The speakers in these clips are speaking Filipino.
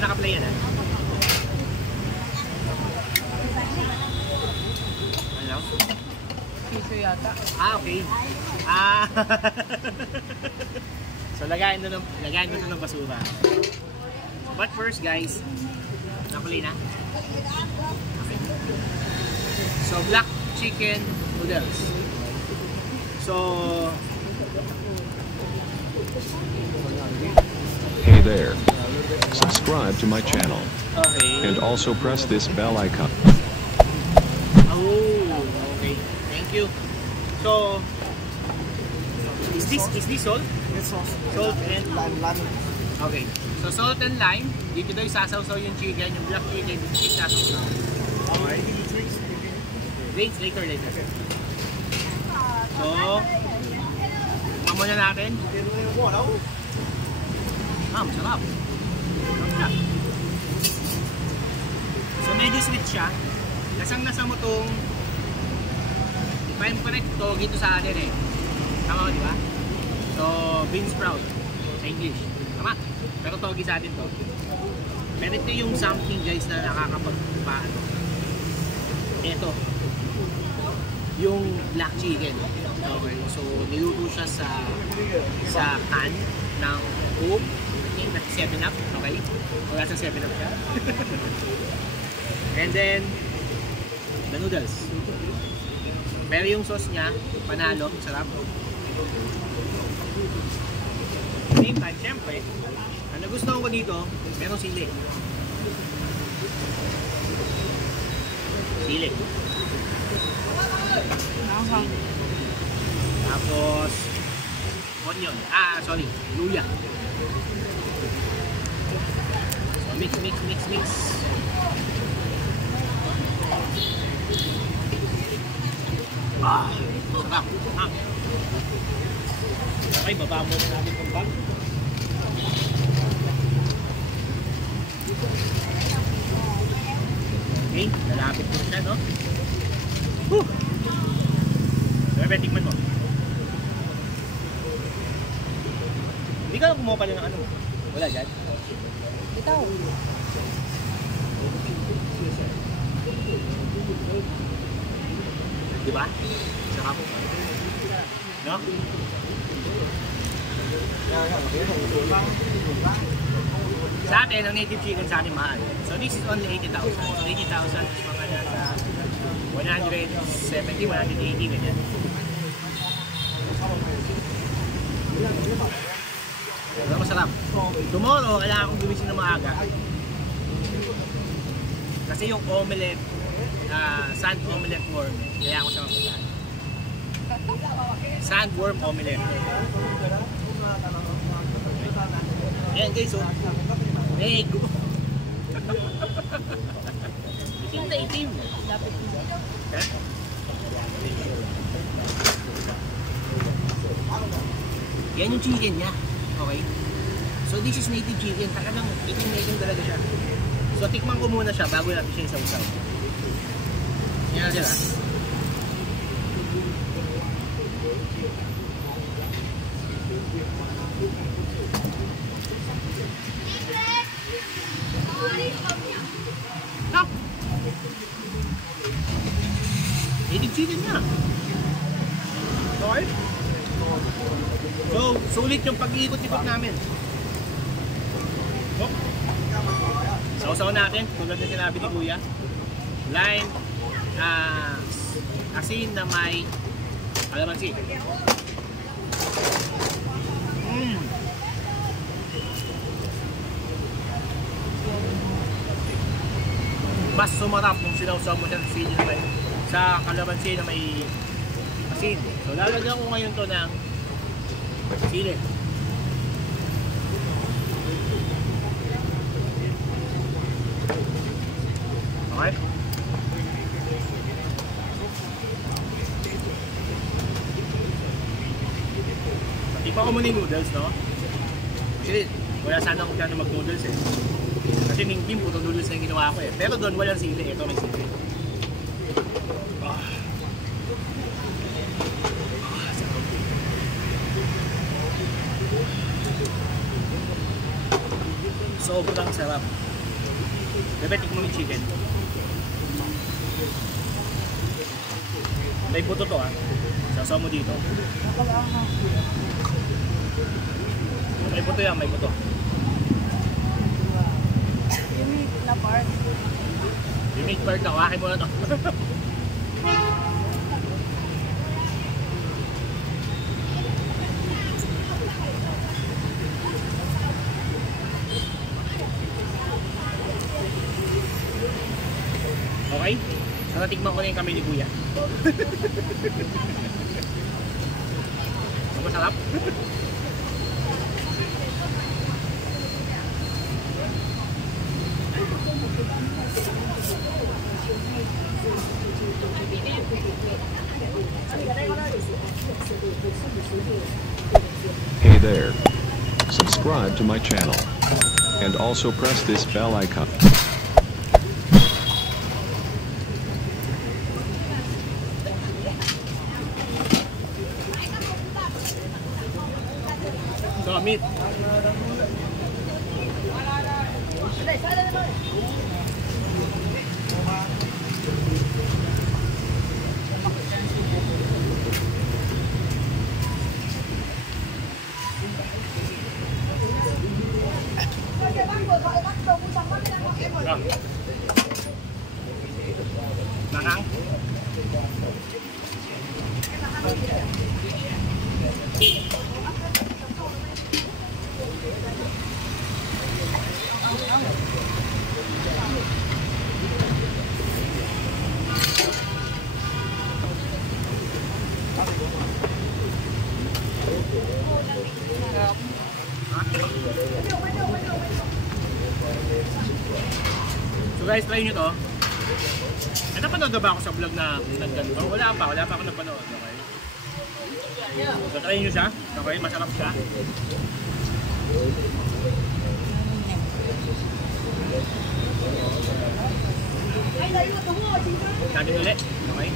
ba naka-play yan, ha? Ano? Piso yata. Ah, okay. Ah. So, lagayin mo ng basura. But first, guys, naka-play na. Okay. So, black chicken noodles. So, hey there. Subscribe to my channel. okay. And also press this bell icon. Oh, okay. Thank you. So, is this salt? It's sauce. Salt and Lime. okay. So salt and lime. Dito daw isasawsaw yung chicken, yung black chicken isasawsaw. Okay. Wait, later. So, muna natin. Masarap. So medyo sweet siya. Lasang-lasa mo tong, if I'm correct, togi ito sa atin eh. Tama ko, di ba? So, bean sprout sa English. Tama? Pero togi sa atin to. Pero ito yung something, guys, na nakakapagpaano. Ito. Yung black chicken. Okay. So, niluto siya sa can ng Coke. I think that's 7-Up. Okay? Wala sa 7-Up siya. And then, the noodles. Pero yung sauce niya, panalo, sarap. Same time, syempre, ang nagustuhan ko dito, merong sili. Sili. Tapos, onion. Sorry, luya. So, mix. Sarap. Okay, baba muna natin itong bag. Okay, lalapit mo siya, no? Whew! So, tikman mo. Hindi ka kumuha pala ng ano? Wala dyan? Ikaw. Diba? Sarap. No? Sa atin, ang native chicken sa atin mahal. So this is only 80,000. So 80,000 is mga nasa 170, 180 ganyan. Pero masarap. Tomorrow, kailangan akong gumising na maaga. Kasi yung omelette, sand omelette worm, kaya ako sa mga sandworm omelette. Ayan guys, oh. Egg. Itim na itim. Lapit mo. Okay? Yan yung chicken niya. Okay? So this is native chicken. Talagang itim na itim talaga siya. So tikman ko muna siya bago natin siya isaw-saw. Yan natin ha. Stop! Native chicken niya. Okay? So, sulit yung pag-iikot-ikot namin. Oh. Sausaw natin, tulad na sinabi ni Kuya. Lime, asin na may kalamansi. Mas sumarap kung sinausaw mo sa kalamansi na may asin. So lalagyan ko ngayon to ng sili. Okay? Ipa ko muna yung noodles, no? Actually, wala sana akong plano mag-noodles eh. Kasi Ningkim, puto noodles na yung ginawa ko eh. Pero doon walang sili. Ito may sili. Sobrang sarap. Bebe, tikman mo yung chicken. May puto to ah. Sasaw mo dito. May puto yan, may puto. Unique na part. Unique part na, kakin mo na to. Okay? So natikman ko na yung kami ni Kuya. So, masarap? Hey there. Subscribe to my channel. And also press this bell icon. So, meat. Mangang. So guys, try nyo to. Eh, napanood na ba ako sa vlog na nagganto? Wala pa ako napanood. Okay? So try nyo siya. Okay, masarap siya. Natin ulit. Okay?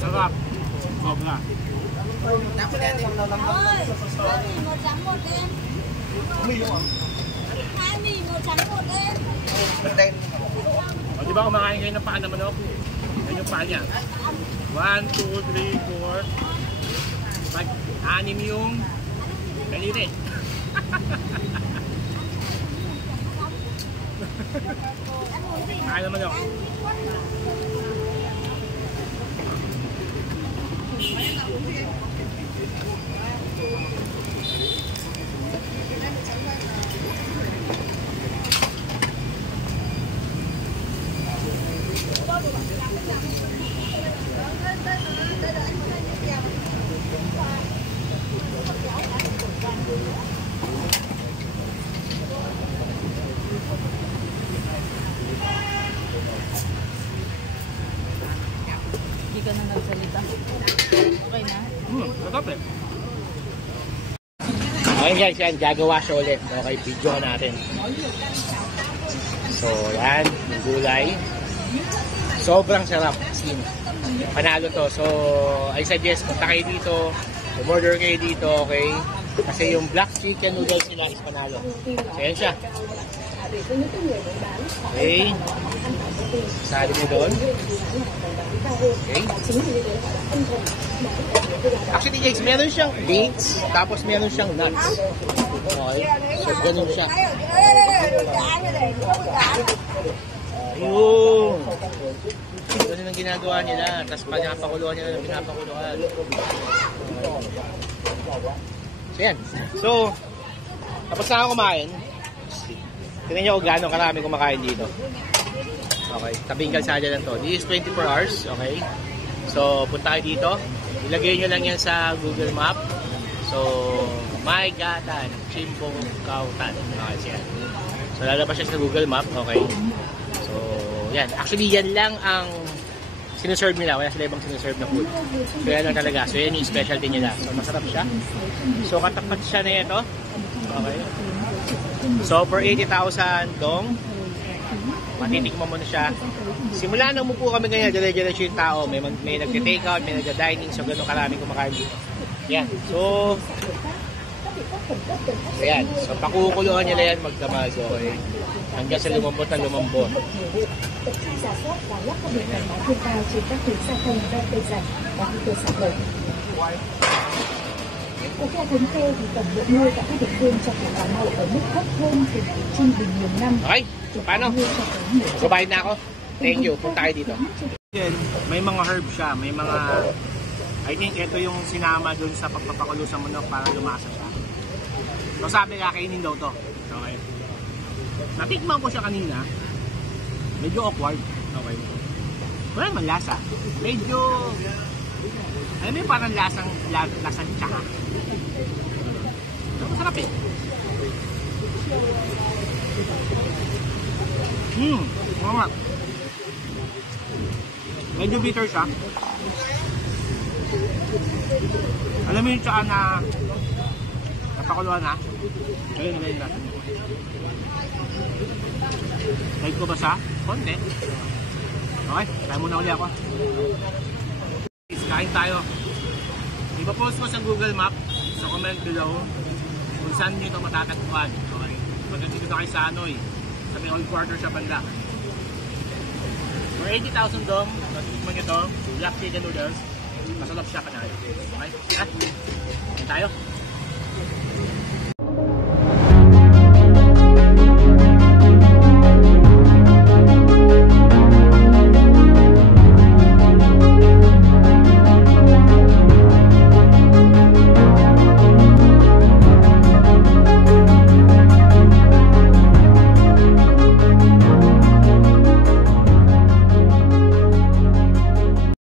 Sarap. Sobra. Mì một trắng một đen. Hai mì một trắng một đen. O, di ba kumakain kayo ng paa na manok? Yan yung paa niya. 1, 2, 3, 4 5, 6 yung kaliri. Kain na manok. Hindi ka na nagsalita. Okay na? Matap eh. Okay guys, yan. Gagawa siya ulit. Okay, video natin. So, yan. Yung gulay. Sobrang sarap. Panalo to. So, I suggest punta kayo dito. Umorder kayo dito, okay? Kasi yung black chicken noodles nila is panalo. So, yan siya. Okay. Sali mo doon. Okay. Actually guys, meron siyang dates, tapos meron siyang nuts. Okay. So, ganun siya. Ayun. Ganun ang ginagawa nila. Tapos pinapakuluan nila ng pinapakuluan. So, yan. So, tapos na ako kumain. Tingnan nyo kung gano'ng karami kumakain dito. Okay, tabing kalsada lang to. This is 24 hours, okay? So, punta kayo dito. Ilagay nyo lang yan sa Google Map. So, Maygatan, Chimbong Kautan. Okay, siya. So, lalabas siya sa Google Map, okay? So, yan. Actually, yan lang ang sinuserve nila. Wala sila ibang sinuserve na food. So, yan lang talaga. So, yan yung specialty nila. So, masarap siya. So, katapat siya na ito. Okay. So, for 80,000 dong. Matitikman mo na siya. Simula nang umupo kami ganyan, dala-diretso yung tao. May nagte-take out, may nagda-dining, so gano'ng karami kumakain dito. Yan. So, ayan. So, pakukuluan nila yan magdamag. Okay. Hanggang sa lumambot na lumambot. Theo thống kê thì tổng lượng nuôi tại các địa phương trong tỉnh Cà Mau ở mức thấp hơn từ trung bình nhiều năm. Okay, so paano? So bayad na ako. Thank you. Punta tayo dito. May mga herb siya, may mga I think ito yung sinama dun sa pagpapakulo sa manok para lumasa siya. So sabi kakainin daw to. Okay. Natikman ko siya kanina. Medyo awkward. Okay. Wala naman lasa. Medyo alam mo yung parang lasang tsaka. Masarap eh. Oo nga. Medyo bitter siya. Alam mo yung tsaka na napakuluan na. Ayun na yung lasa niya. Like ko ba siya? Konti. Okay, tayo muna uli ako. Kain tayo. Ipapost ko sa Google Map sa comment below kung saan nyo ito matatagpuan. Okay. Pagka dito na kayo sa Hanoi, sa may old quarter sa banda. For 80,000 dong, natikman nyo ito, black chicken noodles, masarap siya kanari. Okay? Kain tayo.